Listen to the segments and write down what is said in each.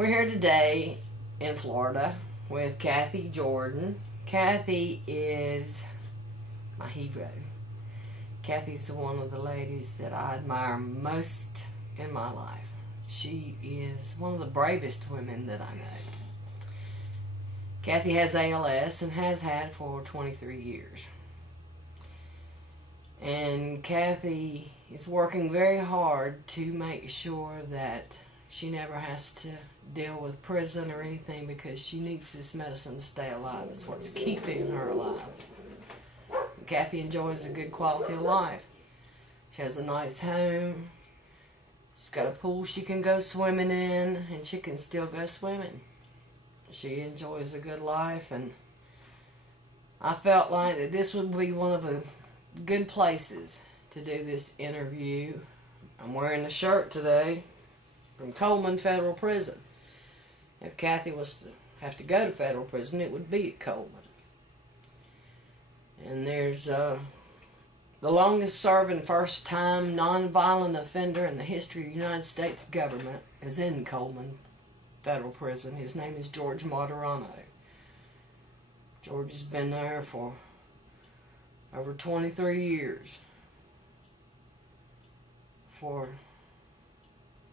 We're here today in Florida with Cathy Jordan. Cathy is my hero. Cathy's one of the ladies that I admire most in my life. She is one of the bravest women that I know. Cathy has ALS and has had for 23 years. And Cathy is working very hard to make sure that she never has to deal with prison or anything, because she needs this medicine to stay alive. It's what's keeping her alive. And Cathy enjoys a good quality of life. She has a nice home. She's got a pool she can go swimming in, and she can still go swimming. She enjoys a good life, and I felt like that this would be one of the good places to do this interview. I'm wearing a shirt today from Coleman Federal Prison. If Cathy was to have to go to federal prison, it would be at Coleman. And there's the longest serving first time nonviolent offender in the history of the United States government is in Coleman Federal Prison. His name is George Martirano. George has been there for over 23 years for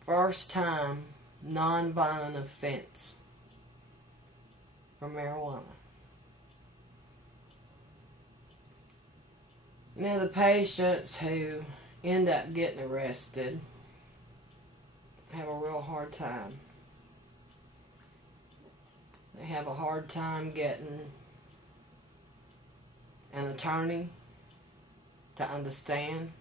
first time non-violent offense for marijuana. Now, the patients who end up getting arrested have a real hard time. They have a hard time getting an attorney to understand.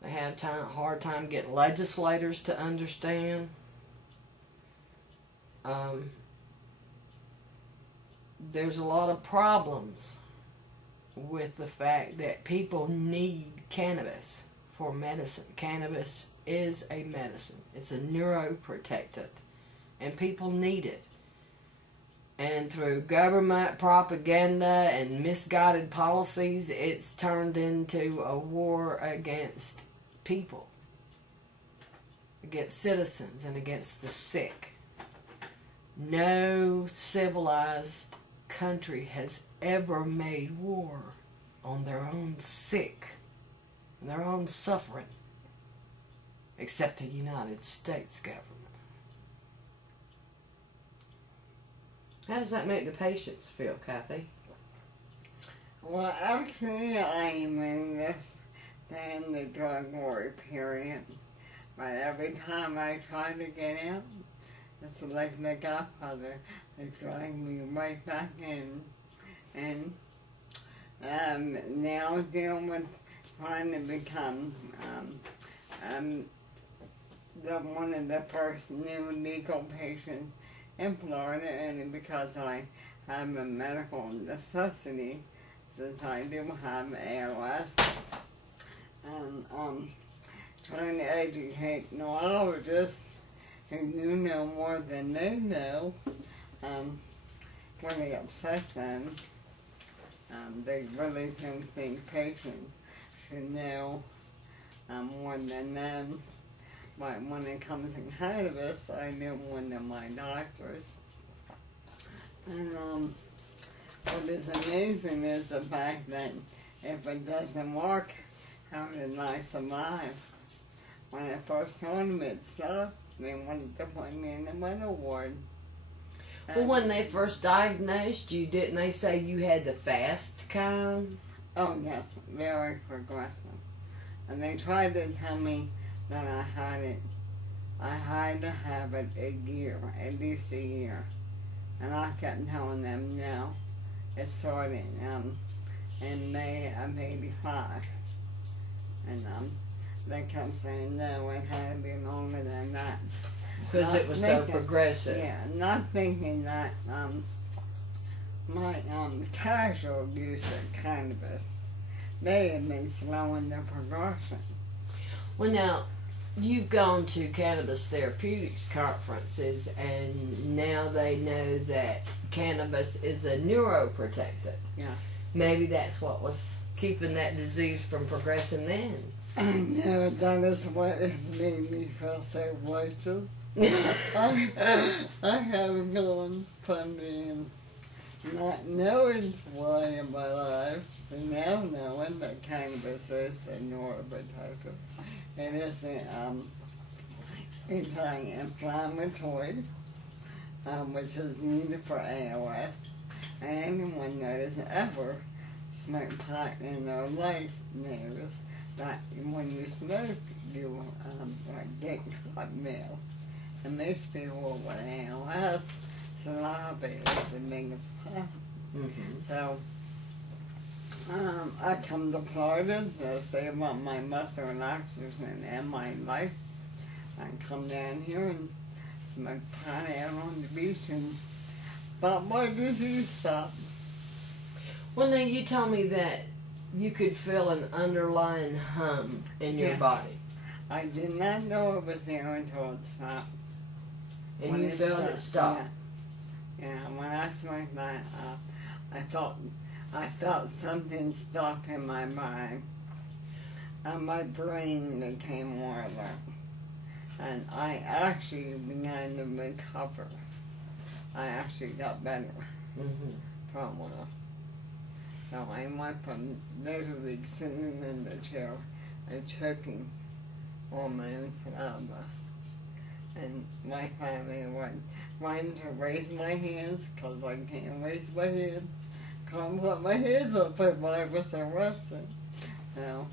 They have a hard time getting legislators to understand. There's a lot of problems with the fact that people need cannabis for medicine. Cannabis is a medicine. It's a neuroprotectant, and people need it. And through government propaganda and misguided policies, it's turned into a war against people, against citizens, and against the sick. No civilized country has ever made war on their own sick and their own suffering, except the United States government. How does that make the patients feel, Cathy? Well, actually, I'm in this in the drug war period, but every time I try to get out, it's like the Godfather. They drag me right back in, and now dealing with trying to become one of the first new legal patients in Florida, and because I have a medical necessity, since I do have ALS, and trying to educate neurologists who do know more than they know, really upsets them. They really don't think patients should know more than them. But when it comes to cannabis, I know more than my doctors. And what is amazing is the fact that if it doesn't work, how did I survive? When I first told them it stopped, they wanted to put me in the mental ward. Well, when they first diagnosed you, didn't they say you had the fast kind? Oh, yes, very progressive. And they tried to tell me that I had to have it a year, at least a year. And I kept telling them no, it started in May of '85. And they kept saying no, it had to be longer than that. Because it was so progressive. Yeah, not thinking that my casual use of cannabis may have been slowing the progression. Well, now, you've gone to cannabis therapeutics conferences, and now they know that cannabis is a neuroprotectant. Yeah. Maybe that's what was keeping that disease from progressing then. I know that is what has made me feel so righteous. I have gone from being not knowing why in my life to now knowing that cannabis is a neuroprotective. It is an anti-inflammatory, which is needed for ALS. And anyone that has ever smoked pot in their life knows that when you smoke, you get hot meal. And most people with ALS, saliva is the biggest problem. Mm-hmm. So, I come to Florida to save up my muscle relaxers and my life. I come down here and smoke pot out on the beach, and but my disease stopped. Well, now you told me that you could feel an underlying hum in your body. I did not know it was there until it stopped. And When you felt it stop. Yeah, when I smoked that, I felt something stop in my mind, and my brain became more alert, and I actually began to recover. I actually got better from it. So I went from literally sitting in the chair and choking on my own saliva. And my family went trying to raise my hands because I can't raise my hands. Can't put my hands up if I was arrested. So,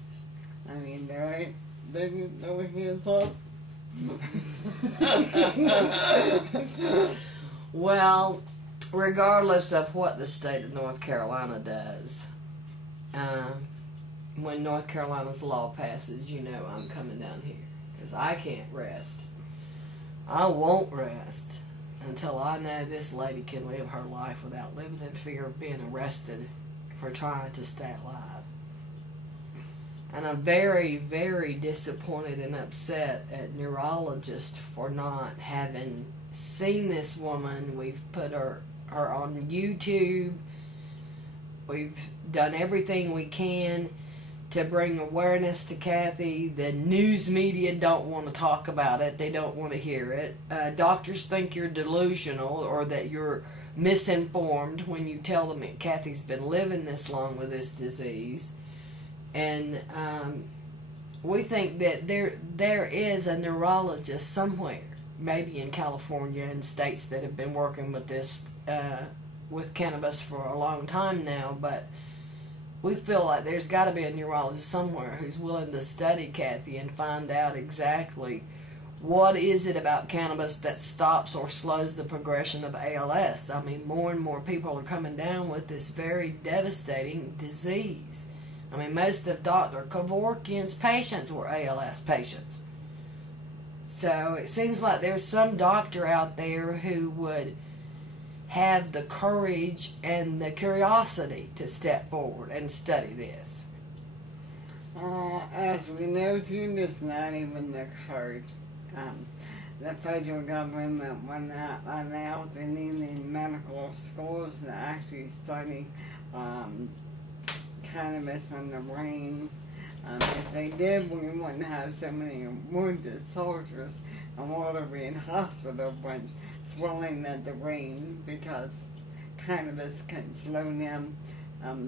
I mean, they didn't know hands up. Well, regardless of what the state of North Carolina does, when North Carolina's law passes, you know I'm coming down here because I can't rest. I won't rest until I know this lady can live her life without living in fear of being arrested for trying to stay alive. And I'm very, very disappointed and upset at neurologists for not having seen this woman. We've put her on YouTube. We've done everything we can to bring awareness to Cathy. The news media don't want to talk about it. They don't want to hear it. Doctors think you're delusional or that you're misinformed when you tell them that Cathy's been living this long with this disease. And we think that there is a neurologist somewhere, maybe in California and states that have been working with this, with cannabis for a long time now, but we feel like there's got to be a neurologist somewhere who's willing to study Cathy and find out exactly what is it about cannabis that stops or slows the progression of ALS. I mean, more and more people are coming down with this very devastating disease. I mean, most of Dr. Kevorkian's patients were ALS patients. So it seems like there's some doctor out there who would have the courage and the curiosity to step forward and study this. As we know, too, it's not even the courage. The federal government went out and in medical schools to actually study cannabis in the brain. If they did, we wouldn't have so many wounded soldiers and water in hospital but swelling at the brain because cannabis can slow down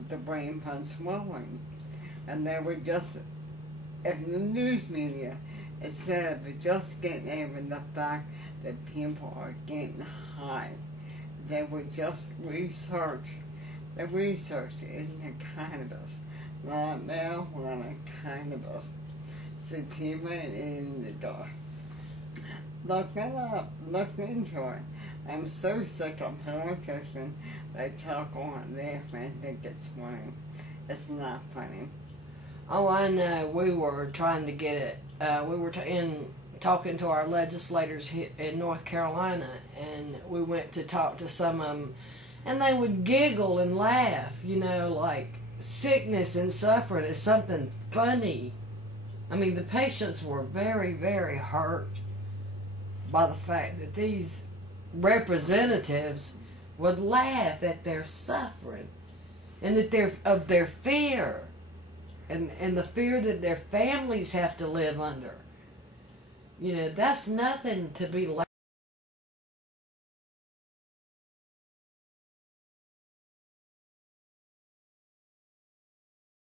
the brain from swelling. And they were just, in the news media, instead of just getting over the fact that people are getting high, they would just research into cannabis, not marijuana, cannabis, sativa and indica. Look it up, look into it. I'm so sick of politicians that talk on there and think it's funny. It's not funny. Oh, I know. We were trying to get it. We were talking to our legislators in North Carolina, and we went to talk to some of them, and they would giggle and laugh, you know, like sickness and suffering is something funny. I mean, the patients were very, very hurt by the fact that these representatives would laugh at their suffering and that of their fear and the fear that their families have to live under. You know, that's nothing to be